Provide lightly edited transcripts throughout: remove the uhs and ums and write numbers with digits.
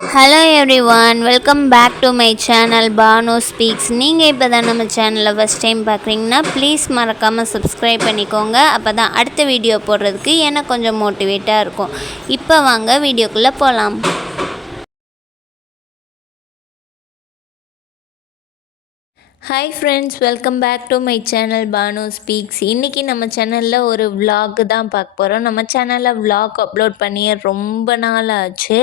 Hello everyone, welcome back to my channel Banu speaks. நீங்கள் இப்போ தான் நம்ம சேனலில் ஃபஸ்ட் டைம் பார்க்குறீங்கன்னா ப்ளீஸ் மறக்காமல் சப்ஸ்கிரைப் பண்ணிக்கோங்க. அப்போ தான் அடுத்த வீடியோ போடுறதுக்கு எனக்கு கொஞ்சம் மோட்டிவேட்டாக இருக்கும். இப்போ வாங்க வீடியோக்குள்ளே போகலாம். Hi friends, welcome back to my channel Banu speaks. இன்றைக்கி நம்ம சேனலில் ஒரு vlog தான் பார்க்க போகிறோம். நம்ம சேனலில் vlog அப்லோட் பண்ணி ரொம்ப நாள் ஆச்சு.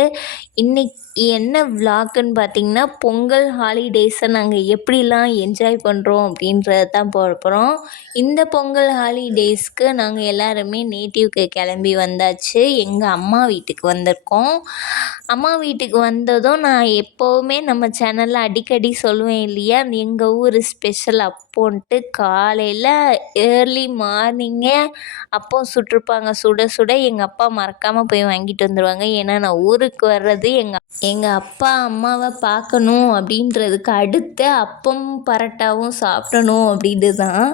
இன்றைக்கி என்ன vlogன்னு பார்த்திங்கன்னா, பொங்கல் ஹாலிடேஸை நாங்கள் எப்படிலாம் என்ஜாய் பண்ணுறோம் அப்படின்றது தான் போட போகிறோம். இந்த பொங்கல் ஹாலிடேஸ்க்கு நாங்கள் எல்லாருமே நேட்டிவ்க்கு கிளம்பி வந்தாச்சு. எங்கள் அம்மா வீட்டுக்கு வந்திருக்கோம். அம்மா வீட்டுக்கு வந்ததும் நான் எப்போவுமே நம்ம சேனலில் அடிக்கடி சொல்லுவேன் இல்லையா, எங்கள் ஊர் ஸ்பெஷல் அப்போன்ட்டு. காலையில் ஏர்லி மார்னிங்கே அப்போ சுட்டிருப்பாங்க சுட சுட. எங்கள் அப்பா மறக்காமல் போய் வாங்கிட்டு வந்துடுவாங்க. ஏன்னா நான் ஊருக்கு வர்றது எங்கள் அப்பா அம்மாவை பார்க்கணும் அப்படின்றதுக்கு அடுத்து அப்பம் பரோட்டாவும் சாப்பிடணும் அப்படின்னு தான்.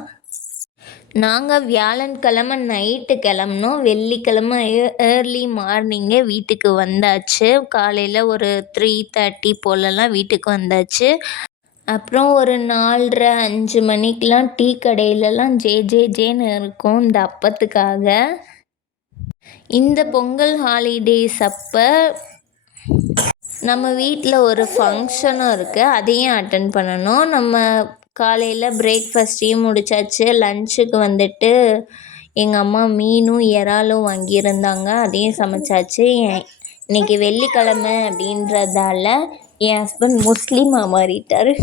நாங்கள் வியாழன்கிழமை நைட்டு கிளம்புனோம். வெள்ளிக்கிழமை ஏர்லி மார்னிங்கே வீட்டுக்கு வந்தாச்சு. காலையில் ஒரு 3:30 போலலாம் வீட்டுக்கு வந்தாச்சு. அப்புறம் ஒரு 4:30 5 மணிக்கெலாம் டீ கடையிலலாம் ஜே ஜே ஜேன்னு இருக்கும் இந்த அப்பத்துக்காக. இந்த பொங்கல் ஹாலிடேஸ் அப்போ நம்ம வீட்டில் ஒரு ஃபங்க்ஷனும் இருக்குது, அதையும் அட்டன் பண்ணணும். நம்ம காலையில் பிரேக்ஃபாஸ்ட்டையும் முடித்தாச்சு. லஞ்சுக்கு வந்துட்டு எங்கள் அம்மா மீனும் இறாலும் வாங்கியிருந்தாங்க, அதையும் சமைச்சாச்சு. இன்றைக்கி வெள்ளிக்கிழமை அப்படின்றதால என் ஹஸ்பண்ட் முஸ்லீமாக மாறிட்டார்.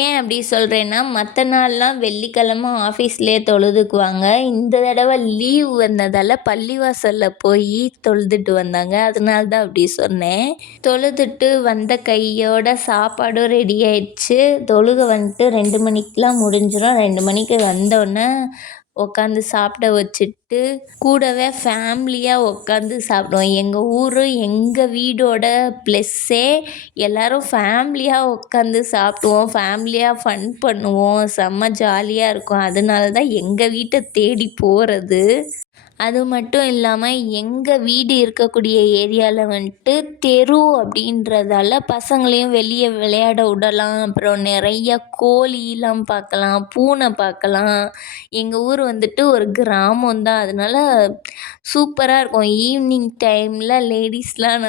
ஏன் அப்படி சொல்கிறேன்னா, மற்ற நாள்லாம் வெள்ளிக்கிழமை ஆஃபீஸ்லேயே தொழுதுக்குவாங்க. இந்த தடவை லீவ் வந்ததால் பள்ளிவாசலில் போய் தொழுதுட்டு வந்தாங்க. அதனால தான் அப்படி சொன்னேன். தொழுதுட்டு வந்த கையோட சாப்பாடும் ரெடி ஆயிடுச்சு. தொழுகை வந்துட்டு 2 மணிக்கெலாம் முடிஞ்சிடும். 2 மணிக்கு வந்தோடனே உட்காந்து சாப்பிட வச்சுட்டு கூடவே ஃபேமிலியாக உட்காந்து சாப்பிடுவோம். எங்கள் ஊர் எங்கள் வீடோட ப்ளஸ்ஸே. எல்லோரும் ஃபேமிலியாக உட்காந்து சாப்பிடுவோம், ஃபேமிலியாக ஃபன் பண்ணுவோம், செம்ம ஜாலியாக இருக்கும். அதனால தான் எங்கள் வீட்டை தேடி போகிறது. அது மட்டும் இல்லாமல் எங்கள் வீடு இருக்கக்கூடிய ஏரியாவில் வந்துட்டு தெரு அப்படின்றதால பசங்களையும் வெளியே விளையாட விடலாம். அப்புறம் நிறைய கோழிலாம் பார்க்கலாம், பூனை பார்க்கலாம். எங்கள் ஊர் வந்துட்டு ஒரு கிராமம் தான், அதனால் சூப்பராக இருக்கும். ஈவினிங் டைமில் லேடிஸ்லாம்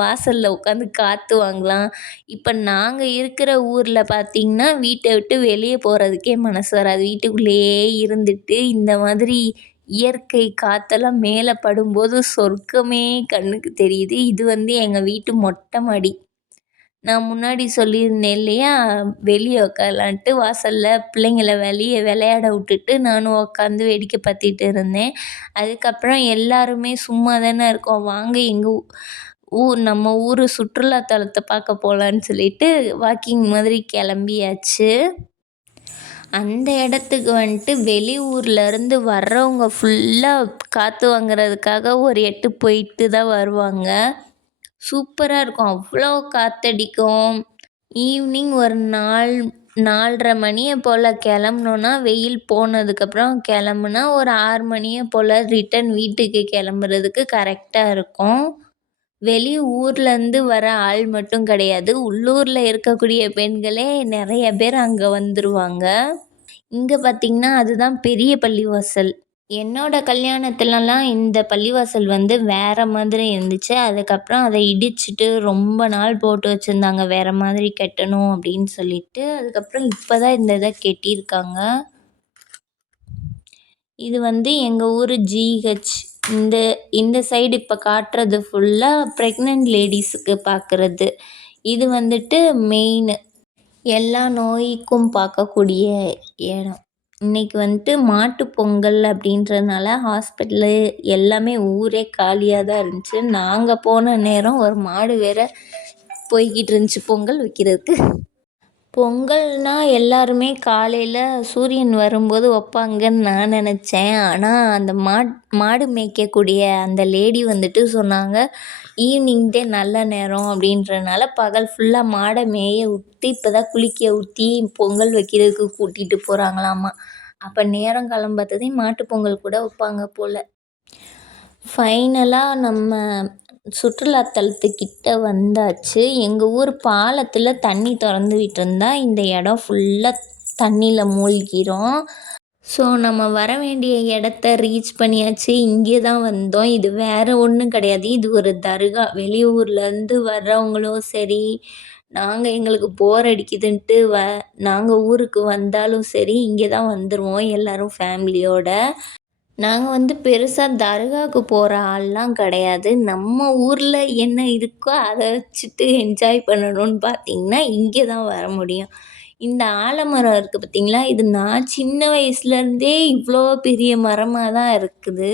வாசலில் உட்காந்து காற்று வாங்கலாம். இப்போ நாங்கள் இருக்கிற ஊரில் பார்த்திங்கன்னா, வீட்டை விட்டு வெளியே போகிறதுக்கே மனசு வராது. வீட்டுக்குள்ளேயே இருந்துட்டு இந்த மாதிரி இயற்கை காற்றெல்லாம் மேலே படும்போது சொர்க்கமே கண்ணுக்கு தெரியுது. இது எங்கள் வீட்டு மொட்டை மாடி. நான் முன்னாடி சொல்லியிருந்தேன் இல்லையா, வெளியே உட்காரலான்ட்டு. வாசலில் பிள்ளைங்கள வெளியே விளையாட விட்டுட்டு நானும் உட்காந்து வேடிக்கை பார்த்துட்டு இருந்தேன். அதுக்கப்புறம் எல்லாருமே சும்மா தானே இருக்கோம், வாங்க எங்கள் நம்ம ஊர் சுற்றுலாத்தலத்தை பார்க்க போகலான்னு சொல்லிட்டு வாக்கிங் மாதிரி கிளம்பியாச்சு. அந்த இடத்துக்கு வந்துட்டு வெளியூர்லேருந்து வர்றவங்க ஃபுல்லாக காற்று வாங்குறதுக்காக ஒரு எட்டு போயிட்டு தான் வருவாங்க. சூப்பராக இருக்கும், அவ்வளோ காற்றடிக்கும். ஈவினிங் ஒரு 4:30 மணியை போல் கிளம்புனோன்னா, வெயில் போனதுக்கப்புறம் கிளம்புனா ஒரு 6 மணியை போல் ரிட்டன் வீட்டுக்கு கிளம்புறதுக்கு கரெக்டாக இருக்கும். வெளி ஊர்லேருந்து வர ஆள் மட்டும் கிடையாது, உள்ளூரில் இருக்கக்கூடிய பெண்களே நிறைய பேர் அங்கே வந்துடுவாங்க. இங்கே பார்த்திங்கன்னா அதுதான் பெரிய பள்ளிவாசல். என்னோட கல்யாணத்துலலாம் இந்த பள்ளிவாசல் வேறு மாதிரி இருந்துச்சு. அதுக்கப்புறம் அதை இடிச்சிட்டு ரொம்ப நாள் போட்டு வச்சுருந்தாங்க, வேறு மாதிரி கட்டணும் அப்படின்னு சொல்லிட்டு. அதுக்கப்புறம் இப்போ தான் இந்த இதை கட்டியிருக்காங்க. இது எங்கள் ஊர் ஜிஹெச். இந்த சைடு இப்போ காட்டுறது ஃபுல்லாக ப்ரெக்னென்ட் லேடிஸுக்கு பார்க்குறது. இது மெயின் எல்லா நோய்க்கும் பார்க்கக்கூடிய இடம். இன்றைக்கி மாட்டுப் பொங்கல் அப்படின்றதுனால ஹாஸ்பிட்டலு எல்லாமே ஊரே காலியாக தான் இருந்துச்சு. நாங்கள் போன நேரம் ஒரு மாடு வேறு போய்கிட்டு இருந்துச்சு பொங்கல் வைக்கிறதுக்கு. பொங்கல்னால் எல்லாருமே காலையில் சூரியன் வரும்போது வைப்பாங்கன்னு நான் நினச்சேன். ஆனால் அந்த மாடு மேய்க்கக்கூடிய அந்த லேடி சொன்னாங்க, ஈவினிங் டே நல்ல நேரம் அப்படின்றனால பகல் ஃபுல்லாக மாடை மேய விட்டு இப்போ தான் குளிக்க ஊற்றி பொங்கல் வைக்கிறதுக்கு கூட்டிகிட்டு போகிறாங்களாமா. அப்போ நேரம் கிளம்புறதே மாட்டுப் பொங்கல் கூட வைப்பாங்க போல். ஃபைனலாக நம்ம சுற்றுலாத்தலத்துக்கிட்ட வந்தாச்சு. எங்கள் ஊர் பாலத்தில் தண்ணி திறந்து விட்டிருந்தா இந்த இடம் ஃபுல்லாக தண்ணியில் மூழ்கிரும். ஸோ நம்ம வர வேண்டிய இடத்த ரீச் பண்ணியாச்சு. இங்கே தான் வந்தோம். இது வேறு ஒன்றும் கிடையாது. இது ஒரு தர்கா. வெளியூர்லேருந்து வர்றவங்களும் சரி, எங்களுக்கு போர் அடிக்குதுன்ட்டு நாங்கள் ஊருக்கு வந்தாலும் சரி, இங்கே தான் வந்துடுவோம் எல்லோரும் ஃபேமிலியோட. நாங்கள் பெருசாக தர்காவுக்கு போகிற ஆள்லாம் கிடையாது. நம்ம ஊரில் என்ன இருக்கோ அதை வச்சுட்டு என்ஜாய் பண்ணணும்னு பார்த்தீங்கன்னா, இங்கே தான் வர முடியும். இந்த ஆலமரம் இருக்குது பார்த்தீங்களா, இது நான் சின்ன வயசுலேருந்தே இவ்வளோ பெரிய மரமாக தான் இருக்குது.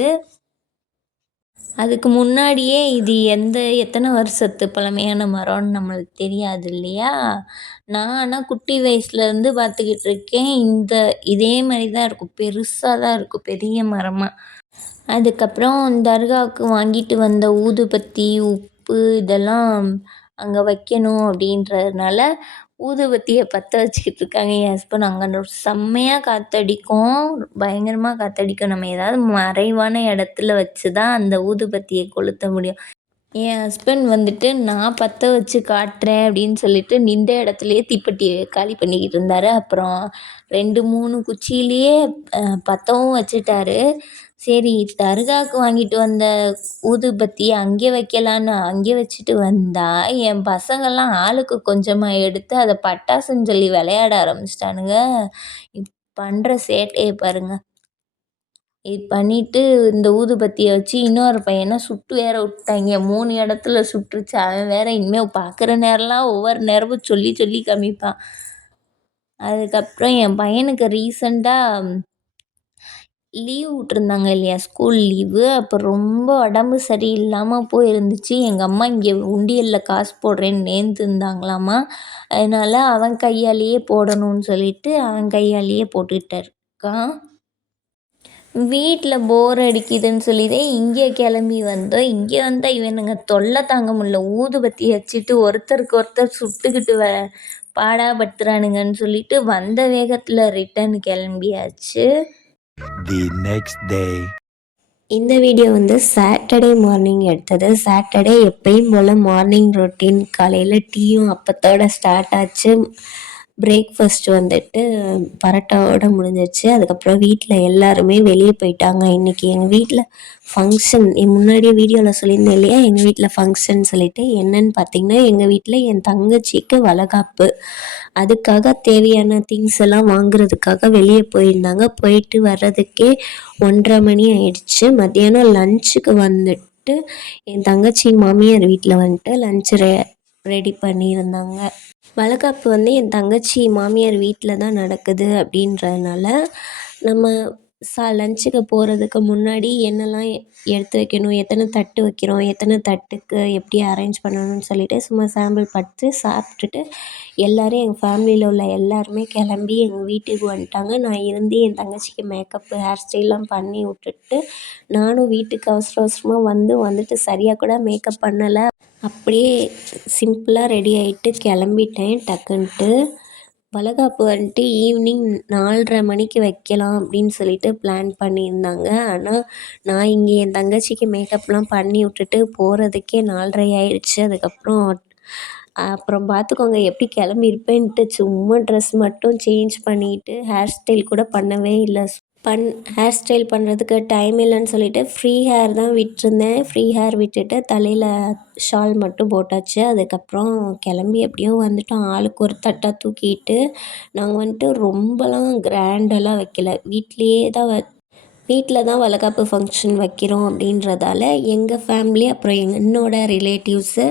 அதுக்கு முன்னாடியே இது எத்தனை வருஷத்து பழமையான மரம்னு நம்மளுக்கு தெரியாது இல்லையா? நான் ஆனால் குட்டி வயசுலேருந்து பார்த்துக்கிட்டு இருக்கேன். இதே மாதிரி தான் இருக்கும். பெருசாக தான் இருக்கும், பெரிய மரமாக. அதுக்கப்புறம் தர்காவுக்கு வாங்கிட்டு வந்த ஊதுபத்தி, உப்பு இதெல்லாம் அங்கே வைக்கணும் அப்படின்றதுனால ஊதுபத்தியை பற்ற வச்சுக்கிட்டு இருக்காங்க என் ஹஸ்பண்ட். அங்கே செம்மையாக காற்றடிக்கும், பயங்கரமாக காற்றடிக்கும். நம்ம ஏதாவது மறைவான இடத்துல வச்சு தான் அந்த ஊதுபத்தியை கொளுத்த முடியும். என் ஹஸ்பண்ட் நான் பற்ற வச்சு காட்டுறேன் அப்படின்னு சொல்லிட்டு நின்ற இடத்துலையே தீப்பெட்டியை காலி பண்ணிக்கிட்டு இருந்தார். அப்புறம் 2, 3 குச்சியிலேயே பற்றவும் வச்சுட்டாரு. சரி, தர்காவுக்கு வாங்கிட்டு வந்த ஊதுபத்தியை அங்கே வைக்கலான்னு அங்கே வச்சுட்டு வந்தா, என் பசங்கள்லாம் ஆளுக்கு கொஞ்சமாக எடுத்து அதை பட்டாசுன்னு சொல்லி விளையாட ஆரம்பிச்சிட்டானுங்க. பண்ணுற சேட்டையை பாருங்க. இது பண்ணிவிட்டு இந்த ஊதுபத்தியை வச்சு இன்னொரு பையனை சுட்டு வேற விட்டாங்க. 3 இடத்துல சுட்டுருச்சு. அவன் வேற இனிமேல் பார்க்குற நேரம்லாம் ஒவ்வொரு நேரமும் சொல்லி சொல்லி காமிப்பான். அதுக்கப்புறம் என் பையனுக்கு ரீசெண்டாக லீவ் விட்ருந்தாங்க இல்லையா, ஸ்கூல் லீவு. அப்போ ரொம்ப உடம்பு சரியில்லாமல் போயிருந்துச்சு. எங்கள் அம்மா இங்கே உண்டியலில் காசு போடுறேன்னு நேர்ந்துருந்தாங்களாமா. அதனால் அவன் கையாலேயே போடணும்னு சொல்லிட்டு அவன் கையாலேயே போட்டுக்கிட்டாருக்கான். வீட்டில் போர் அடிக்குதுன்னு சொல்லிதான் இங்கே கிளம்பி வந்தோம். இங்கே வந்தால் இவனுங்க தொல்லை தாங்க முடியல. ஊதுபத்தி வச்சுட்டு ஒருத்தருக்கு ஒருத்தர் சுட்டுக்கிட்டு பாடாப்படுத்துறானுங்கன்னு சொல்லிட்டு வந்த வேகத்தில் ரிட்டன் கிளம்பியாச்சு. இந்த வீடியோ சாட்டர்டே மார்னிங் எடுத்தது. சாட்டர்டே எப்பயும் போல் மார்னிங் ரொட்டீன் காலையில் டீயும் அப்பத்தோட ஸ்டார்ட் ஆச்சு. பிரேக்ஃபாஸ்ட் பரோட்டாவோட முடிஞ்சிச்சு. அதுக்கப்புறம் வீட்டில் எல்லாருமே வெளியே போயிட்டாங்க. இன்றைக்கி எங்கள் வீட்டில் ஃபங்க்ஷன். முன்னாடியே வீடியோவில் சொல்லியிருந்தேன் இல்லையா, எங்கள் வீட்டில் ஃபங்க்ஷன் சொல்லிட்டு. என்னன்னு பார்த்திங்கன்னா, எங்கள் வீட்டில் என் தங்கச்சிக்கு வளைகாப்பு. அதுக்காக தேவையான திங்ஸ் எல்லாம் வாங்குறதுக்காக வெளியே போயிருந்தாங்க. போயிட்டு வர்றதுக்கே 1:30 மணி ஆயிடுச்சு. மத்தியானம் லஞ்சுக்கு என் தங்கச்சி மாமியார் வீட்டில் லஞ்சு ரெடி பண்ணியிருந்தாங்க. வளைகாப்பு என் தங்கச்சி மாமியார் வீட்டில் தான் நடக்குது அப்படின்றதுனால நம்ம லஞ்சுக்கு போகிறதுக்கு முன்னாடி என்னெல்லாம் எடுத்து வைக்கணும், எத்தனை தட்டு வைக்கிறோம், எத்தனை தட்டுக்கு எப்படி அரேஞ்ச் பண்ணணும்னு சொல்லிவிட்டு சும்மா சாம்பிள் பார்த்து சாப்பிட்டுட்டு எல்லோரும் எங்கள் ஃபேமிலியில் உள்ள எல்லாருமே கிளம்பி எங்கள் வீட்டுக்கு வந்துட்டாங்க. நான் என் தங்கச்சிக்கு மேக்கப்பு, ஹேர் ஸ்டைல்லாம் பண்ணி விட்டுட்டு நானும் வீட்டுக்கு அவசர அவசரமாக வந்துட்டு சரியாக கூட மேக்கப் பண்ணலை. அப்படியே சிம்பிளாக ரெடி ஆகிட்டு கிளம்பிட்டேன் டக்குன்ட்டு. வளைகாப்பு ஈவினிங் 4:30 மணிக்கு வைக்கலாம் அப்படின்னு சொல்லிட்டு பிளான் பண்ணியிருந்தாங்க. ஆனால் நான் இங்கே என் தங்கச்சிக்கு மேக்கப்லாம் பண்ணி விட்டுட்டு போகிறதுக்கே 4:30 ஆயிடுச்சு. அப்புறம் பார்த்துக்கோங்க எப்படி கிளம்பியிருப்பேன்ட்டு. சும்மா ட்ரெஸ் மட்டும் சேஞ்ச் பண்ணிவிட்டு ஹேர் ஸ்டைல் கூட பண்ணவே இல்லை. ஹேர் ஸ்டைல் பண்ணுறதுக்கு டைம் இல்லைன்னு சொல்லிவிட்டு ஃப்ரீ ஹேர் தான் விட்டிருந்தேன். ஃப்ரீ ஹேர் விட்டுட்டு தலையில் ஷால் மட்டும் போட்டாச்சு. அதுக்கப்புறம் கிளம்பி எப்படியோ வந்துட்டோம். ஆளுக்கு ஒரு தட்டாக தூக்கிட்டு. நாங்கள் ரொம்பலாம் கிராண்டெல்லாம் வைக்கல. வீட்டில் தான் வளைகாப்பு ஃபங்க்ஷன் வைக்கிறோம் அப்படின்றதால எங்கள் ஃபேமிலி, அப்புறம் என்னோட ரிலேட்டிவ்ஸு,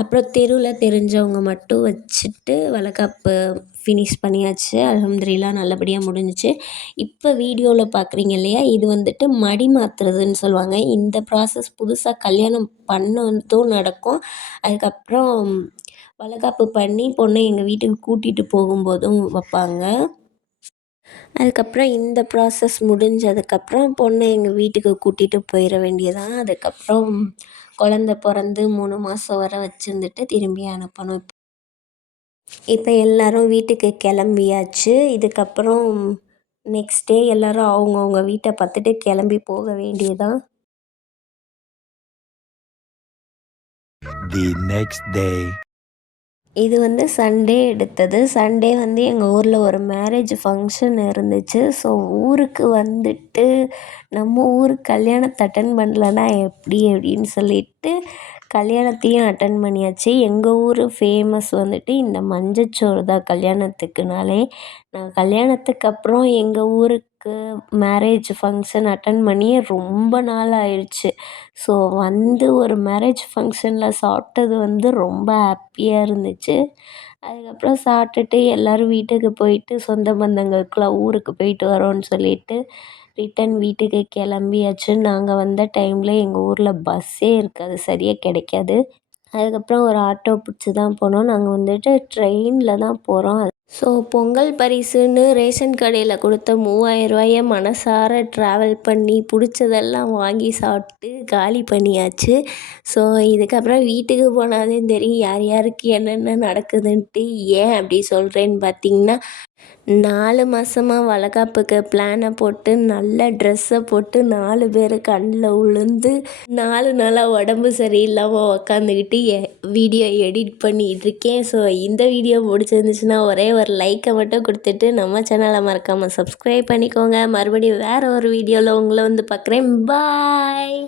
அப்புறம் தெருவில் தெரிஞ்சவங்க மட்டும் வச்சுட்டு வளைகாப்பு ஃபினிஷ் பண்ணியாச்சு. அல்ஹம்துலில்லாஹ் நல்லபடியாக முடிஞ்சிச்சு. இப்போ வீடியோவில் பார்க்குறீங்க இல்லையா, இது மடி மாற்றுறதுன்னு சொல்லுவாங்க. இந்த ப்ராசஸ் புதுசாக கல்யாணம் பண்ணதும் நடக்கும். அதுக்கப்புறம் வளைகாப்பு பண்ணி பொண்ணை எங்கள் வீட்டுக்கு கூட்டிகிட்டு போகும்போதும் வைப்பாங்க. அதுக்கப்புறம் இந்த ப்ராசஸ் முடிஞ்சதுக்கப்புறம் பொண்ணை எங்கள் வீட்டுக்கு கூட்டிகிட்டு போயிட வேண்டியதான். அதுக்கப்புறம் குழந்த பிறந்து 3 மாதம் வரை வச்சுருந்துட்டு திரும்பி அனுப்பணும். இப்போ எல்லோரும் வீட்டுக்கு கிளம்பியாச்சு. இதுக்கப்புறம் நெக்ஸ்ட் டே எல்லோரும் அவங்கவுங்க வீட்டை பார்த்துட்டு கிளம்பி போக வேண்டியதான். the next day. இது வந்து சண்டே எடுத்தது. சண்டே வந்து எங்கள் ஊரில் ஒரு மேரேஜ் ஃபங்க்ஷன் இருந்துச்சு. ஸோ ஊருக்கு வந்துட்டு நம்ம ஊர் கல்யாணத்தை அட்டன் பண்ணலன்னா எப்படி அப்படின்னு சொல்லிட்டு கல்யாணத்தையும் அட்டன் பண்ணியாச்சு. எங்கள் ஊர் ஃபேமஸ் வந்துட்டு இந்த மஞ்சச்சோறு தான் கல்யாணத்துக்குனாலே. நான் கல்யாணத்துக்கு அப்புறம் எங்கள் ஊருக்கு மேரேஜ் ஃபங்க்ஷன் அட்டன் பண்ணி ரொம்ப நாள் ஆயிடுச்சு. ஸோ வந்து ஒரு மேரேஜ் ஃபங்க்ஷனில் சாப்பிட்டது வந்து ரொம்ப ஹாப்பியாக இருந்துச்சு. அதுக்கப்புறம் சாப்பிட்டுட்டு எல்லோரும் வீட்டுக்கு போயிட்டு சொந்த பந்தங்களுக்குலாம் ஊருக்கு போயிட்டு வரோன்னு சொல்லிட்டு ரிட்டன் வீட்டுக்கு கிளம்பியாச்சு. நாங்கள் வந்த டைமில் எங்கள் ஊரில் பஸ்ஸே இருக்காது, சரியாக கிடைக்காது. அதுக்கப்புறம் ஒரு ஆட்டோ பிடிச்சி தான் போனோம். நாங்கள் வந்துட்டு ட்ரெயினில் தான் போகிறோம். ஸோ பொங்கல் பரிசுன்னு ரேஷன் கடையில் கொடுத்த 3000 மனசார ட்ராவல் பண்ணி பிடிச்சதெல்லாம் வாங்கி சாப்பிட்டு காலி பண்ணியாச்சு. ஸோ இதுக்கப்புறம் வீட்டுக்கு போனால் தான் தெரியும் யார் யாருக்கு என்னென்ன நடக்குதுன்ட்டு. ஏன் அப்படி சொல்கிறேன்னு பார்த்தீங்கன்னா, 4 மாதமாக வளைகாப்புக்கு பிளானை போட்டு நல்ல ட்ரெஸ்ஸை போட்டு 4 பேர் கண்ணில் விழுந்து 4 நாளாக உடம்பு சரியில்லாமல் உக்காந்துக்கிட்டு வீடியோ எடிட் பண்ணிகிட்ருக்கேன். ஸோ இந்த வீடியோ பிடிச்சிருந்துச்சுன்னா ஒரே ஒரு லைக்கை மட்டும் கொடுத்துட்டு நம்ம சேனலை மறக்காமல் சப்ஸ்கிரைப் பண்ணிக்கோங்க. மறுபடியும் வேறு ஒரு வீடியோவில் உங்களை வந்து பார்க்குறேன். பாய்.